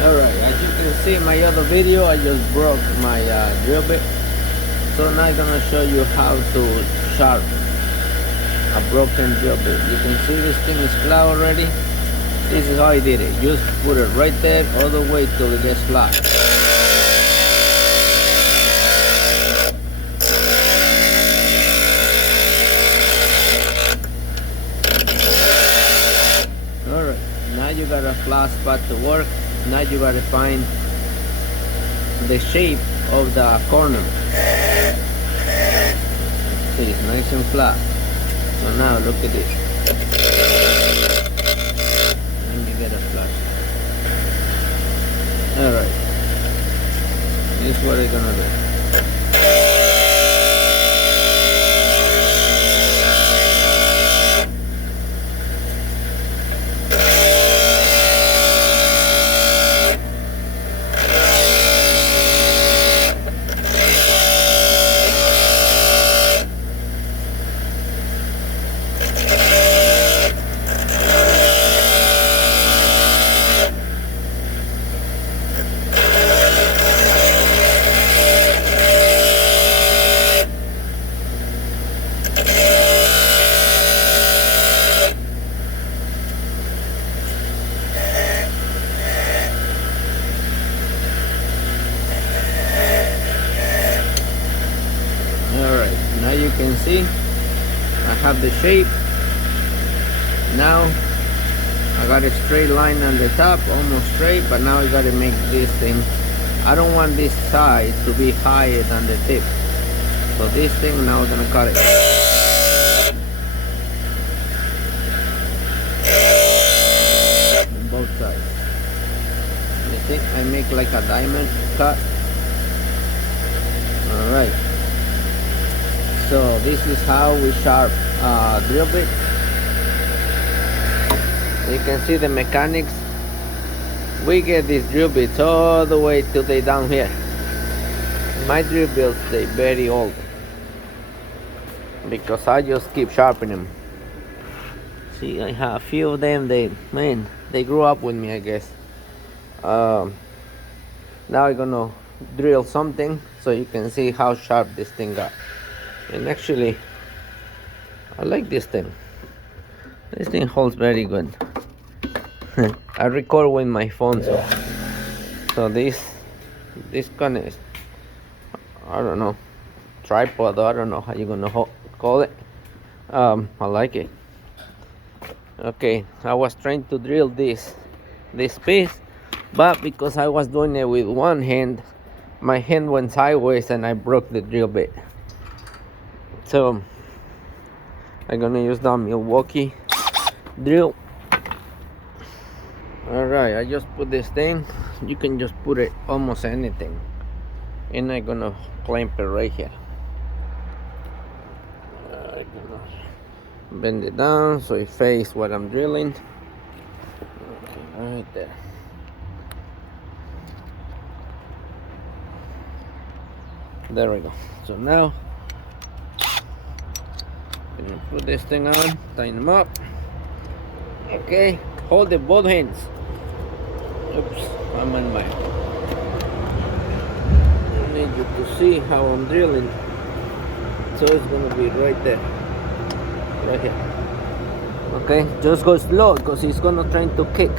Alright, as you can see in my other video, I just broke my drill bit. So now I'm gonna show you how to sharp a broken drill bit. You can see this thing is flat already. This is how I did it. Just put it right there all the way till it gets flat. Alright, now you got a flat spot to work. Now you gotta find the shape of the corner. See, it's nice and flat. So now look at this. Let me get a flash. Alright, this is what I'm gonna do. Alright, now you can see I have the shape. Now I got a straight line on the top, almost straight, but now I gotta make this thing. I don't want this side to be higher than the tip. So this thing now I'm gonna cut it. On both sides. You see, I make like a diamond cut. Alright. So this is how we sharp drill bit. You can see the mechanics. We get these drill bits all the way till they down here. My drill bits, they very old because I just keep sharpening them. See, I have a few of them. They grew up with me, I guess. Now I'm gonna drill something so you can see how sharp this thing got. And actually, I like this thing. This thing holds very good. I record with my phone, so this kind of, I don't know, tripod. I don't know how you're gonna call it. I like it. Okay, I was trying to drill this piece, but because I was doing it with one hand, my hand went sideways and I broke the drill bit. So I'm gonna use the Milwaukee drill. Alright, I just put this thing. You can just put it almost anything, and I'm gonna clamp it right here. I'm gonna bend it down so it faces what I'm drilling. Okay, right there. There we go. So now I'm gonna put this thing on, tighten them up. Okay, hold it both hands. Oops, I'm on my. I need you to see how I'm drilling. So it's gonna be right there, right here. Okay, just go slow because he's gonna try to kick.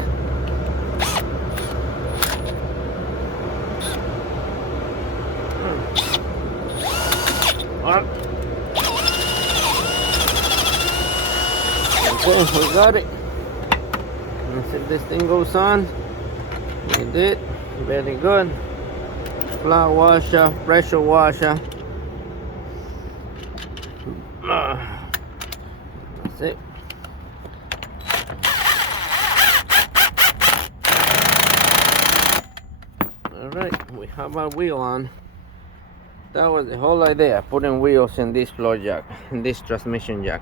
Okay, we got it. Let's see if this thing goes on. We did. Very good. Flat washer, pressure washer. That's it. Alright, we have our wheel on. That was the whole idea, putting wheels in this floor jack, in this transmission jack.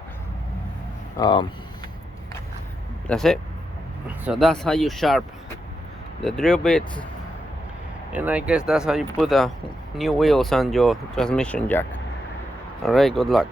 That's it. So that's how you sharp the drill bits, and I guess that's how you put the new wheels on your transmission jack. Alright, good luck.